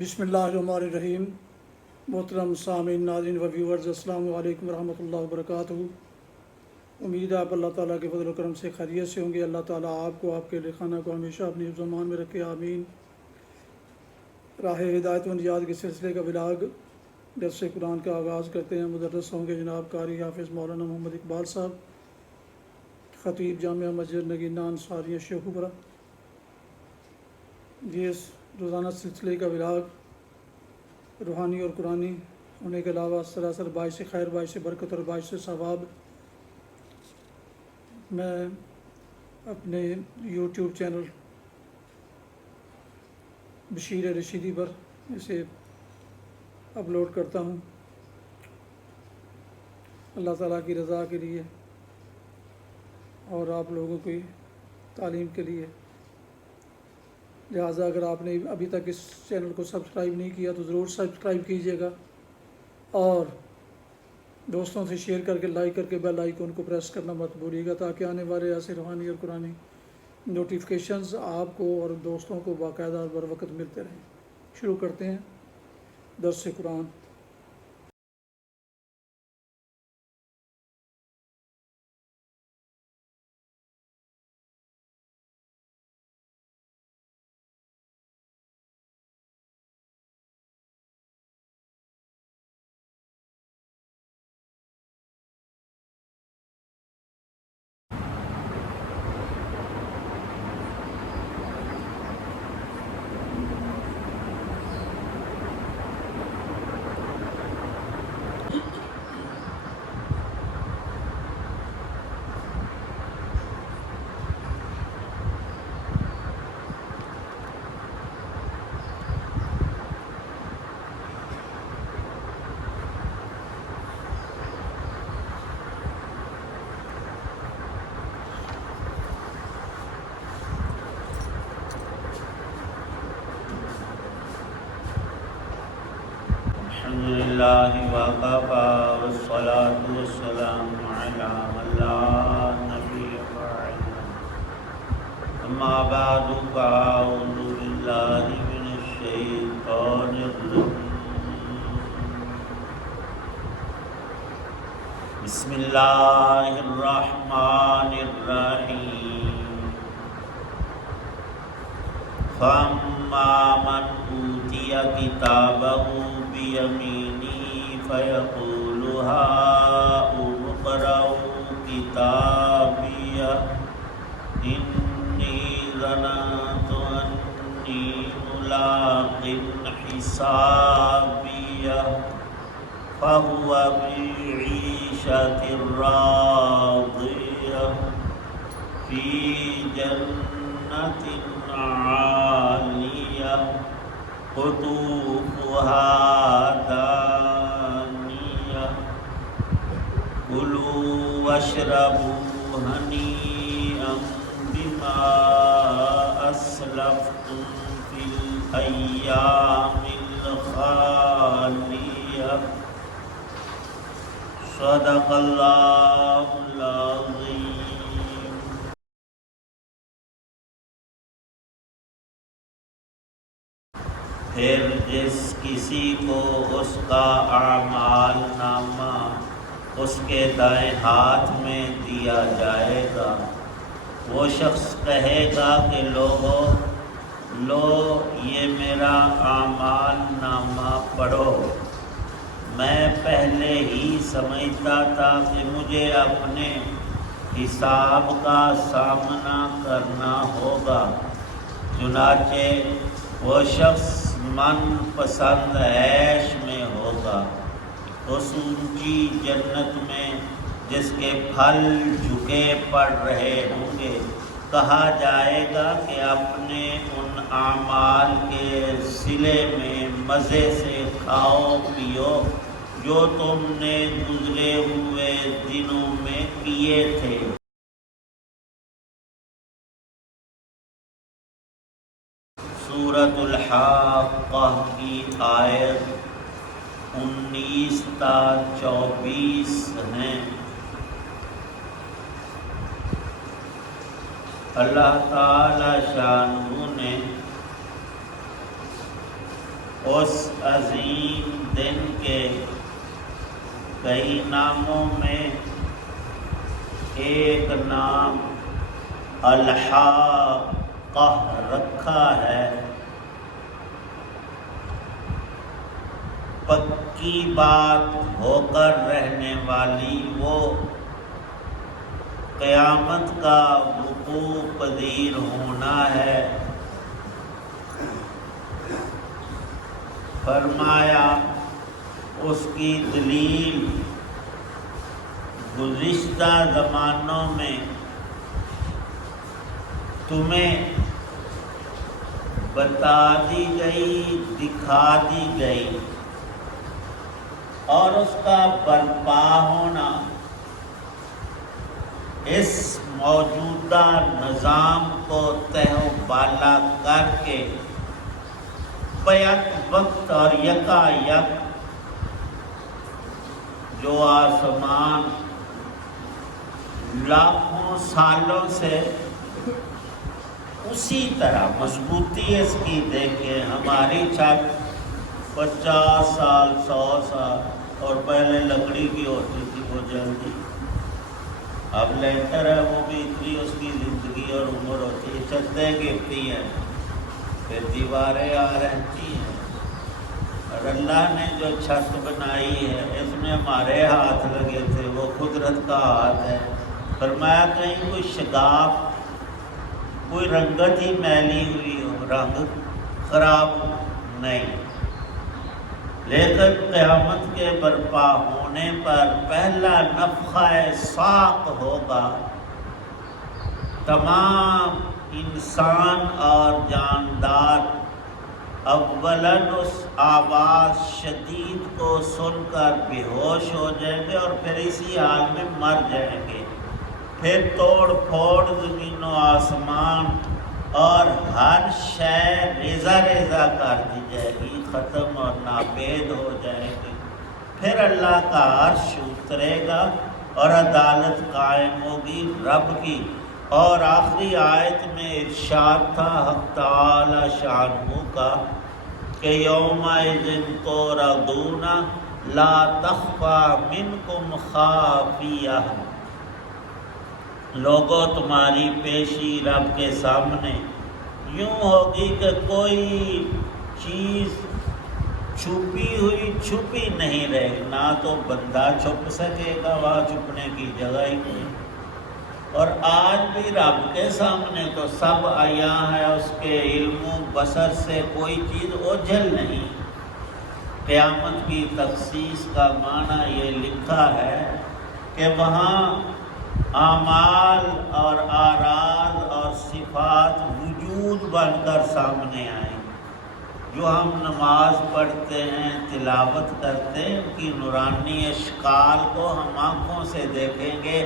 بسم اللہ الرحمن الرحیم۔ محترم سامعین، ناظرین و ویورز، السلام علیکم ورحمۃ اللہ وبرکاتہ۔ امید ہے آپ اللہ تعالیٰ کے فضل و کرم سے خیریت سے ہوں گے۔ اللہ تعالیٰ آپ کو، آپ کے خانہ کو ہمیشہ اپنی حفظ و امان میں رکھے، آمین۔ راہ ہدایت و نجات کے سلسلے کا ولاگ درس قرآن کا آغاز کرتے ہیں۔ مدرس ہوں گے جناب قاری حافظ مولانا محمد اقبال صاحب، خطیب جامعہ مسجد نگینہ انصاریہ شیخوپورہ۔ اس روزانہ سلسلے کا ولاگ روحانی اور قرآنی ہونے کے علاوہ سراسر باعث خیر، باعث برکت اور باعث ثواب۔ میں اپنے یوٹیوب چینل بشیر رشیدی پر اسے اپلوڈ کرتا ہوں اللہ تعالیٰ کی رضا کے لیے اور آپ لوگوں کی تعلیم کے لیے۔ لہٰذا اگر آپ نے ابھی تک اس چینل کو سبسکرائب نہیں کیا تو ضرور سبسکرائب کیجیے گا، اور دوستوں سے شیئر کر کے، لائک کر کے بیل آئیکن کو پریس کرنا مت بھولیے گا، تاکہ آنے والے ایسے روحانی اور قرآنی نوٹیفیکیشنز آپ کو اور دوستوں کو باقاعدہ اور بر وقت ملتے رہیں۔ شروع کرتے ہیں درس قرآن۔ الحمدللہ وکفی والصلاة والسلام علی من لا نبی بعدہ، اما بعد فاعوذ باللہ من الشیطان الرجیم۔ بسم اللہ الرحمن الرحیم۔ فَأَمَّا مَنْ أُوتِيَ كِتَابَهُ بِيَمِينِهِ فَيَقُولُ هَاؤُمُ اقْرَءُوا كِتَابِيَهْ إِنِّي ظَنَنتُ أَنِّي مُلَاقٍ حِسَابِيَهْ فَهُوَ فِي عِيشَةٍ رَاضِيَةٍ فِي جَنَّةٍ عالیہ قطوفها دانیہ کلوا واشربوا ہنیئا بما اسلفتم فی الایام الخالیہ۔ صدق اللہ العظیم۔ پھر جس کسی کو اس کا اعمال نامہ اس کے دائیں ہاتھ میں دیا جائے گا، وہ شخص کہے گا کہ لوگو، لو یہ میرا اعمال نامہ پڑھو، میں پہلے ہی سمجھتا تھا کہ مجھے اپنے حساب کا سامنا کرنا ہوگا۔ چنانچہ وہ شخص من پسند عیش میں ہوگا، اس اونچی جنت میں جس کے پھل جھکے پڑ رہے ہوں گے۔ کہا جائے گا کہ اپنے ان اعمال کے صلے میں مزے سے کھاؤ پیو جو تم نے گزرے ہوئے دنوں میں کیے تھے۔ سورۃ الحاقہ کی آیت 19 تا 24 ہیں۔ اللہ تعالی شانہ نے اس عظیم دن کے کئی ناموں میں ایک نام الحاقہ رکھا ہے، پکی بات ہو کر رہنے والی، وہ قیامت کا وقوع پذیر ہونا ہے۔ فرمایا اس کی دلیل گزشتہ زمانوں میں تمہیں بتا دی گئی، دکھا دی گئی، اور اس کا برپا ہونا اس موجودہ نظام کو تہ و بالا کر کے بیک وقت اور یکا یک جو آسمان لاکھوں سالوں سے اسی طرح مضبوطی اس کی دیکھیں، ہماری چھت 50 سال 100 سال اور پہلے لکڑی کی ہوتی تھی وہ جلدی، اب لینٹر ہے وہ بھی اتنی اس کی زندگی اور عمر ہوتی ہے، چھتیں گرتی ہیں پھر دیواریں آ رہتی ہیں، اور اللہ نے جو چھت بنائی ہے اس میں ہمارے ہاتھ لگے تھے، وہ قدرت کا ہاتھ ہے۔ فرمایا کہیں کوئی شگاف، کوئی رنگت ہی میلی ہوئی ہو، رنگ خراب نہیں، لیکن قیامت کے برپا ہونے پر پہلا نفخہ صاق ہوگا، تمام انسان اور جاندار اولاً اس آواز شدید کو سن کر بے ہوش ہو جائیں گے اور پھر اسی حال میں مر جائیں گے، پھر توڑ پھوڑ زمین و آسمان اور ہر شے ریزہ ریزہ کر دی جائے گی، ختم اور ناپید ہو جائے گی، پھر اللہ کا عرش اترے گا اور عدالت قائم ہوگی رب کی۔ اور آخری آیت میں ارشاد تھا حق تعالی شانہ کا کہ یومئذ تعرضون لا تخفی منکم خافیہ، لوگوں تمہاری پیشی رب کے سامنے یوں ہوگی کہ کوئی چیز چھپی ہوئی چھپی نہیں رہے گی، نہ تو بندہ چھپ سکے گا، وہاں چھپنے کی جگہ ہی نہیں، اور آج بھی رب کے سامنے تو سب عیاں ہے، اس کے علم و بصر سے کوئی چیز اوجھل نہیں۔ قیامت کی تخصیص کا معنی یہ لکھا ہے کہ وہاں اعمال اور اعراض اور صفات وجود بن کر سامنے آئیں، جو ہم نماز پڑھتے ہیں، تلاوت کرتے ہیں، ان کی نورانی اشکال کو ہم آنکھوں سے دیکھیں گے،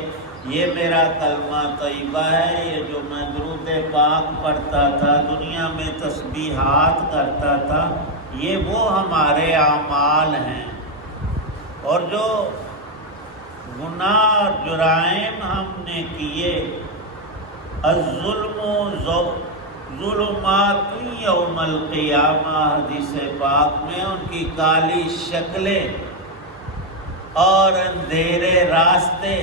یہ میرا کلمہ طیبہ ہے، یہ جو میں درود پاک پڑھتا تھا، دنیا میں تسبیحات کرتا تھا، یہ وہ ہمارے اعمال ہیں، اور جو گناہ اور جرائم ہم نے کیے، الظلم ظلمات یوم القیامہ حدیث پاک میں ان کی کالی شکلیں اور اندھیرے راستے،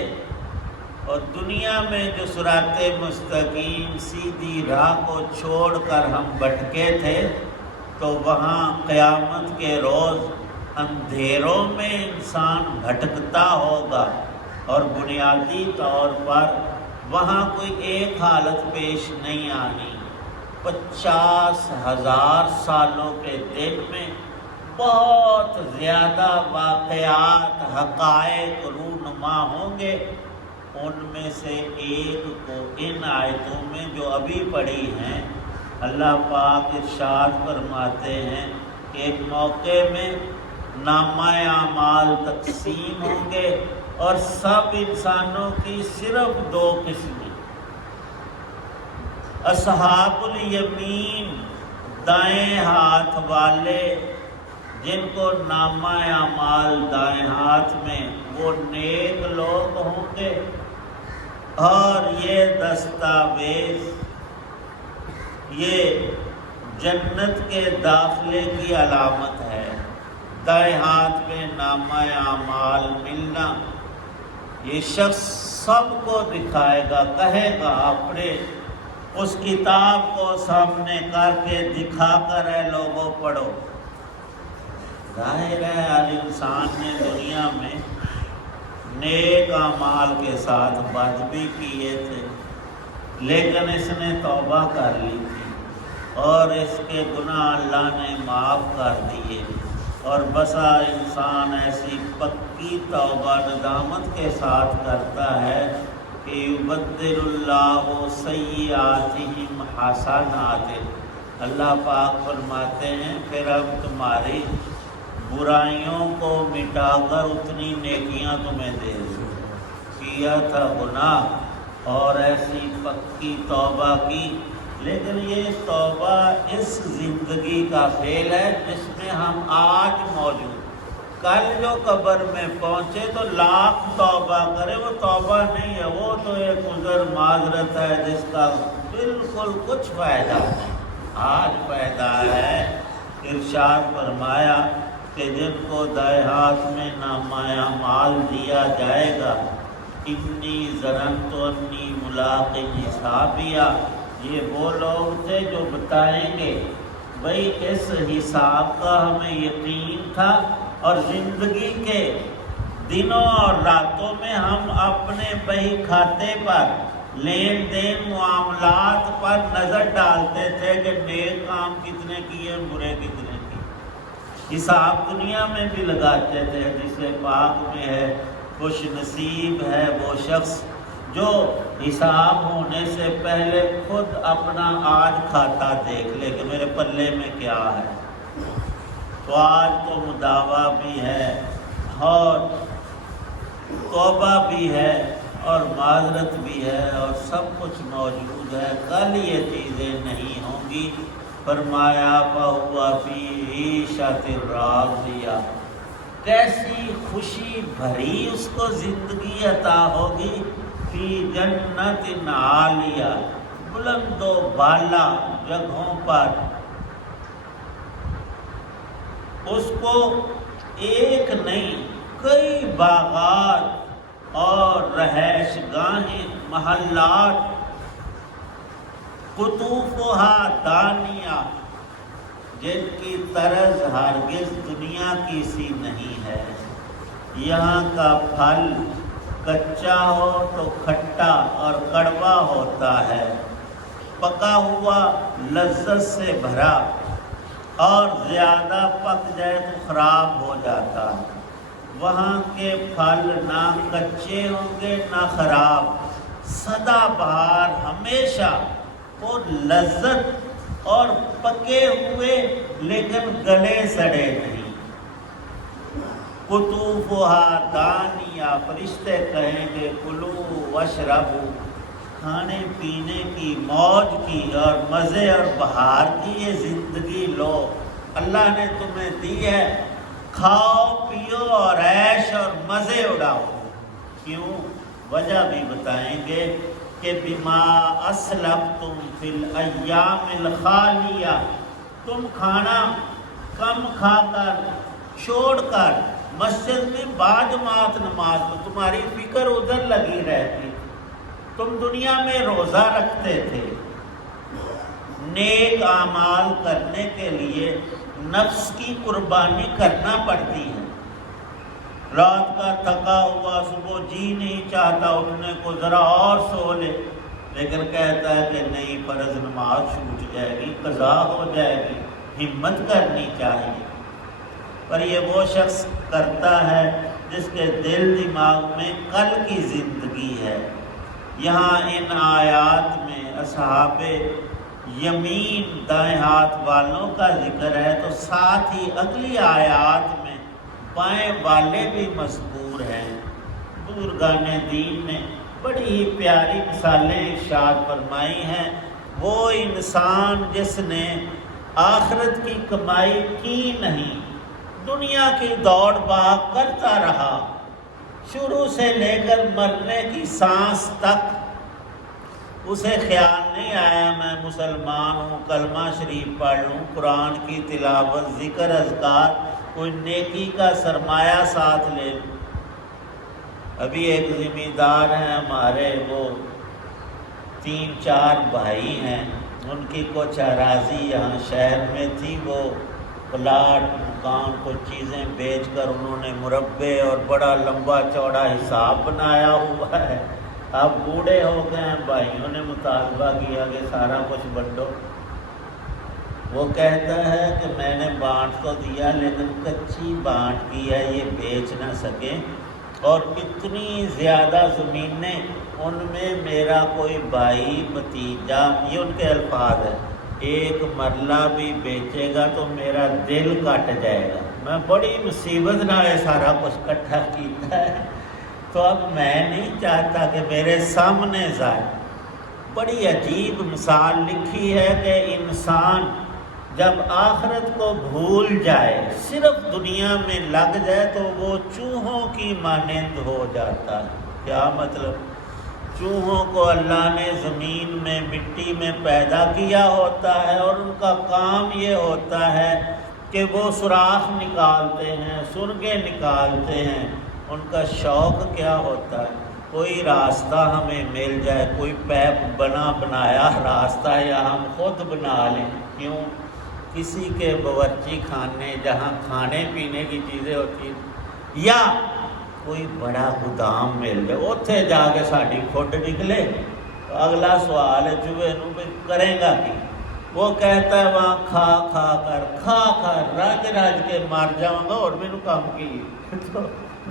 اور دنیا میں جو صراط مستقیم سیدھی راہ کو چھوڑ کر ہم بھٹکے تھے، تو وہاں قیامت کے روز اندھیروں میں انسان بھٹکتا ہوگا، اور بنیادی طور پر وہاں کوئی ایک حالت پیش نہیں آنی، 50,000 سالوں کے دن میں بہت زیادہ واقعات، حقائق رونما ہوں گے، ان میں سے ایک کو ان آیتوں میں جو ابھی پڑھی ہیں اللہ پاک ارشاد فرماتے ہیں کہ ایک موقع میں نامہ اعمال تقسیم ہوں گے، اور سب انسانوں کی صرف 2 قسمیں، اصحاب الیمین دائیں ہاتھ والے جن کو نامہ اعمال دائیں ہاتھ میں، وہ نیک لوگ ہوں گے، اور یہ دستاویز، یہ جنت کے داخلے کی علامت ہے۔ دائیں ہاتھ میں نامہ اعمال ملنا، یہ شخص سب کو دکھائے گا، کہے گا اپنے اس کتاب کو سامنے کر کے دکھا کر اے لوگوں پڑھو۔ ظاہر ہے ہر انسان نے دنیا میں نیک اعمال کے ساتھ بد بھی کیے تھے، لیکن اس نے توبہ کر لی تھی اور اس کے گناہ اللہ نے معاف کر دیے۔ اور بسا انسان ایسی پکی توبہ ندامت کے ساتھ کرتا ہے کہ یبدل اللہ سیئاتہم حسنات، اللہ پاک فرماتے ہیں پھر ہم تمہاری برائیوں کو مٹا کر اتنی نیکیاں تمہیں دے دیں۔ کیا تھا گناہ اور ایسی پکی توبہ کی، لیکن یہ توبہ اس زندگی کا کھیل ہے جس میں ہم آج موجود۔ کل جو قبر میں پہنچے تو لاکھ توبہ کرے، وہ توبہ نہیں ہے، وہ تو ایک عذر معذرت ہے جس کا بالکل کچھ فائدہ نہیں۔ آج فائدہ ہے۔ ارشاد فرمایا کہ جن کو دائیں ہاتھ میں نامہ اعمال دیا جائے گا، انی ظننت انی ملاق حسابیہ، یہ وہ لوگ تھے جو بتائیں گے بھئی اس حساب کا ہمیں یقین تھا، اور زندگی کے دنوں اور راتوں میں ہم اپنے بہی کھاتے پر لین دین معاملات پر نظر ڈالتے تھے کہ نیک کام کتنے کیے برے کتنے کیے، حساب دنیا میں بھی لگاتے تھے۔ جسے پاک میں ہے خوش نصیب ہے وہ شخص جو حساب ہونے سے پہلے خود اپنا آج کھاتا دیکھ لے کہ میرے پلے میں کیا ہے۔ تو آج تو مداوا بھی ہے اور توبہ بھی ہے اور معذرت بھی ہے اور سب کچھ موجود ہے، کل یہ چیزیں نہیں ہوں گی۔ فرمایا فَهُوَ فِي عِيشَةٍ رَاضِيَةٍ، کیسی خوشی بھری اس کو زندگی عطا ہوگی، فی جنت عالیہ، بلند و بالا جگہوں پر۔ اس کو ایک نہیں کئی باغات اور رہائش گاہیں، محلات، قطوفہا دانیہ، جن کی طرز ہرگز دنیا کی سی نہیں ہے۔ یہاں کا پھل کچا ہو تو کھٹا اور کڑوا ہوتا ہے، پکا ہوا لذت سے بھرا، اور زیادہ پک جائے تو خراب ہو جاتا ہے۔ وہاں کے پھل نہ کچے ہوں گے نہ خراب، سدا بہار ہمیشہ، وہ لذت اور پکے ہوئے لیکن گلے سڑے نہیں۔ قطوفہا دانیہ، فرشتے کہیں گے کلو واشربو، کھانے پینے کی موج کی اور مزے اور بہار کی یہ زندگی لو، اللہ نے تمہیں دی ہے، کھاؤ پیو اور عیش اور مزے اڑاؤ۔ کیوں؟ وجہ بھی بتائیں گے کہ بما اسلفتم فی الایام الخالیہ، تم کھانا کم کھا کر چھوڑ کر مسجد میں باجماعت نماز میں تمہاری فکر ادھر لگی رہتی، تم دنیا میں روزہ رکھتے تھے۔ نیک اعمال کرنے کے لیے نفس کی قربانی کرنا پڑتی ہے۔ رات کا تھکا ہوا صبح جی نہیں چاہتا اٹھنے کو، ذرا اور سو لے، لیکن کہتا ہے کہ نہیں فرض نماز چھوٹ جائے گی، قضا ہو جائے گی، ہمت کرنی چاہیے۔ پر یہ وہ شخص کرتا ہے جس کے دل دماغ میں کل کی زندگی ہے۔ یہاں ان آیات میں اصحاب یمین دائیں ہاتھ والوں کا ذکر ہے، تو ساتھ ہی اگلی آیات میں بائیں والے بھی مذکور ہیں۔ بزرگان دین نے بڑی ہی پیاری مثالیں ارشاد فرمائی ہیں۔ وہ انسان جس نے آخرت کی کمائی کی نہیں، دنیا کی دوڑ بھاگ کرتا رہا، شروع سے لے کر مرنے کی سانس تک اسے خیال نہیں آیا میں مسلمان ہوں، کلمہ شریف پڑھ لوں، قرآن کی تلاوت، ذکر، اذکار، کوئی نیکی کا سرمایہ ساتھ لے لوں۔ ابھی ایک ذمہ دار ہیں ہمارے، وہ 3-4 بھائی ہیں، ان کی کچھ اراضی یہاں شہر میں تھی، وہ پلاٹ مکان کچھ چیزیں بیچ کر انہوں نے مربے اور بڑا لمبا چوڑا حساب بنایا ہوا ہے۔ اب بوڑھے ہو گئے ہیں، بھائیوں نے مطالبہ کیا کہ سارا کچھ بانٹو۔ وہ کہتا ہے کہ میں نے بانٹ تو دیا لیکن کچی بانٹ کی ہے، یہ بیچ نہ سکیں، اور اتنی زیادہ زمینیں ان میں میرا کوئی بھائی بھتیجا، یہ ان کے الفاظ ہیں، ایک مرلہ بھی بیچے گا تو میرا دل کٹ جائے گا۔ میں بڑی مصیبت نہ ہے سارا کچھ اکٹھا کیتا ہے، تو اب میں نہیں چاہتا کہ میرے سامنے ظاہر۔ بڑی عجیب مثال لکھی ہے کہ انسان جب آخرت کو بھول جائے، صرف دنیا میں لگ جائے، تو وہ چوہوں کی مانند ہو جاتا ہے۔ کیا مطلب؟ چوہوں کو اللہ نے زمین میں مٹی میں پیدا کیا ہوتا ہے، اور ان کا کام یہ ہوتا ہے کہ وہ سوراخ نکالتے ہیں، سرنگیں نکالتے ہیں۔ ان کا شوق کیا ہوتا ہے؟ کوئی راستہ ہمیں مل جائے، کوئی پیپ بنایا راستہ، یا ہم خود بنا لیں۔ کیوں؟ کسی کے باورچی خانے جہاں کھانے پینے کی چیزیں ہوتی ہیں، یا کوئی بڑا گودام مل جائے، اتنے جا کے ساری کھڈ نکلے۔ تو اگلا سوال ہے چوہے نو بھی کریں گا کی؟ وہ کہتا ہے وہاں کھا رج کے مر جاؤں گا، اور میرے کام کی۔ تو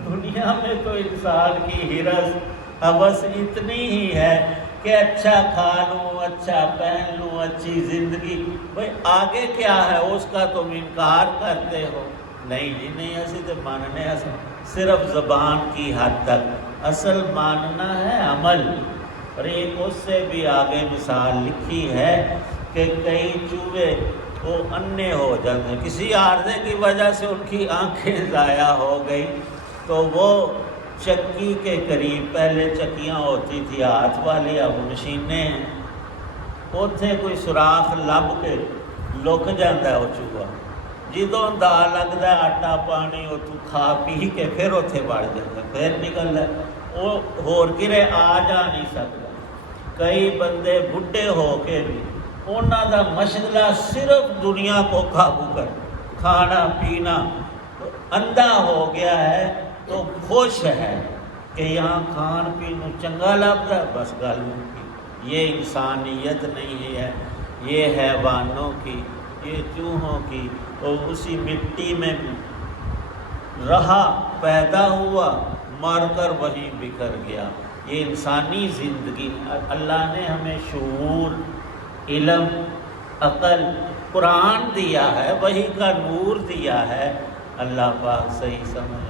دنیا میں تو انسان کی ہرس ہوس اتنی ہی ہے کہ اچھا کھا لوں، اچھا پہن لوں، اچھی زندگی، بھائی آگے کیا ہے اس کا تم انکار کرتے ہو۔ نہیں جی نہیں، ایسی تو ماننے صرف زبان کی حد تک، اصل ماننا ہے عمل۔ اور ایک اس سے بھی آگے مثال لکھی ہے کہ کئی چوہے وہ انے ہو جاتے ہیں، کسی عارضے کی وجہ سے ان کی آنکھیں ضائع ہو گئی، تو وہ چکی کے قریب، پہلے چکیاں ہوتی تھی ہاتھ والی، اب مشینیں ہیں، اتنے کوئی سوراخ لب کے لک جاتا ہے وہ چوہا، جدوں دا لگتا ہے آٹا پانی اتوں کھا پی کے پھر اتنے بڑھ جاتا ہے، پھر نکلتا ہے، وہ ہور گرے آ جا نہیں سکتا۔ کئی بندے بڈھے ہو کے بھی انہوں دا مشغلہ صرف دنیا کو قابو کر، کھانا پینا، اندھا ہو گیا ہے تو خوش ہے کہ یہاں کھان پین چنگا لگتا ہے، بس گل کی۔ یہ انسانیت نہیں ہے، یہ حیوانوں کی، یہ چوہوں کی، وہ اسی مٹی میں رہا، پیدا ہوا، مر کر وہیں بکھر گیا۔ یہ انسانی زندگی، اللہ نے ہمیں شعور، علم، عقل، قرآن دیا ہے، وحی کا نور دیا ہے، اللہ پاک صحیح سمجھ۔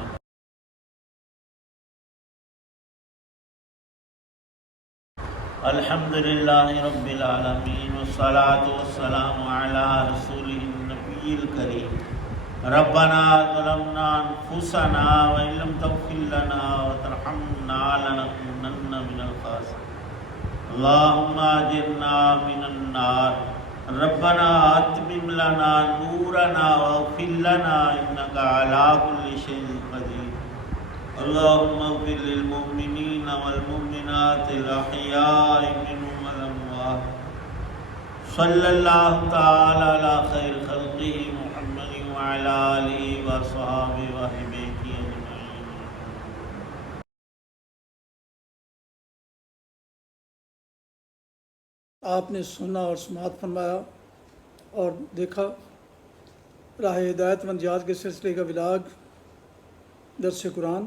الحمدللہ رب العالمین، والصلاة والسلام علی رسولہ النبی الکریم۔ ربنا ظلمنا انفسنا وان لم تغفر لنا وترحمنا لنکونن من الخاسرین۔ اللہم اجرنا من النار، ربنا اتمم لنا نورنا واغفر لنا انک علی کل شیء قدیر۔ اللہم اغفر للمؤمنین والمؤمنات الاحیاء منهم والاموات۔ صلی اللہ تعالی علی خیر خلقہ محمد وعلی آلہ وصحبہ واہل بیتہ اجمعین۔ آپ نے سنا اور سماعت فرمایا اور دیکھا راہ ہدایت منجات کے سلسلے کا ولاگ درس قرآن،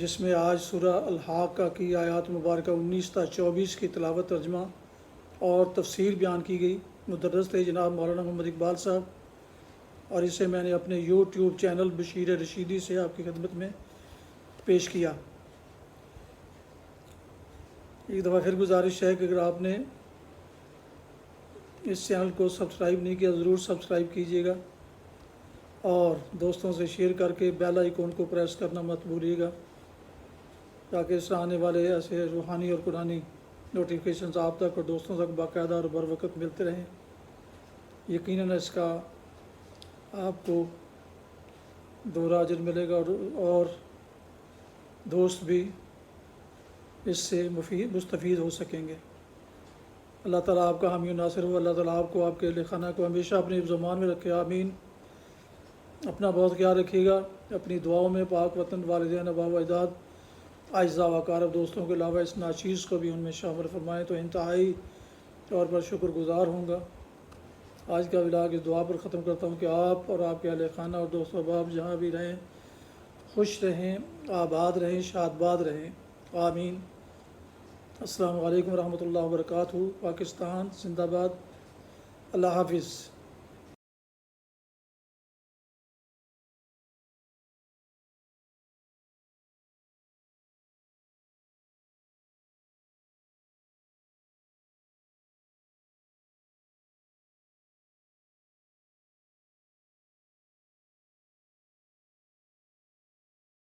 جس میں آج سورہ الحاقہ کی آیات مبارکہ 19 تا 24 کی تلاوت، ترجمہ اور تفسیر بیان کی گئی۔ مدرس تھے جناب مولانا محمد اقبال صاحب، اور اسے میں نے اپنے یوٹیوب چینل بشیر رشیدی سے آپ کی خدمت میں پیش کیا۔ ایک دفعہ پھر گزارش ہے کہ اگر آپ نے اس چینل کو سبسکرائب نہیں کیا، ضرور سبسکرائب کیجیے گا، اور دوستوں سے شیئر کر کے بیل آئیکن کو پریس کرنا مت بھولیے گا، تاکہ اس سے آنے والے ایسے روحانی اور قرآنی نوٹیفیکیشنز آپ تک اور دوستوں تک باقاعدہ اور بر وقت ملتے رہیں۔ یقیناً اس کا آپ کو دوہرا اجر ملے گا اور دوست بھی اس سے مستفید ہو سکیں گے۔ اللہ تعالیٰ آپ کا حامی و ناصر ہو۔ اللہ تعالیٰ آپ کو، آپ کے اہل خانہ کو ہمیشہ اپنی زمان میں رکھے، آمین۔ اپنا بہت خیال رکھیے گا، اپنی دعاؤں میں پاک وطن، والدین، آباء و اجداد، اعزاء و اقارب، دوستوں کے علاوہ اس ناچیز کو بھی ان میں شامل فرمائیں تو انتہائی طور پر شکر گزار ہوں گا۔ آج کا ولاگ اس دعا پر ختم کرتا ہوں کہ آپ اور آپ کے اہل خانہ اور دوست و احباب جہاں بھی رہیں خوش رہیں، آباد رہیں، شادباد رہیں، آمین۔ السلام علیکم ورحمۃ اللہ وبرکاتہ۔ پاکستان زندہ باد۔ اللہ حافظ۔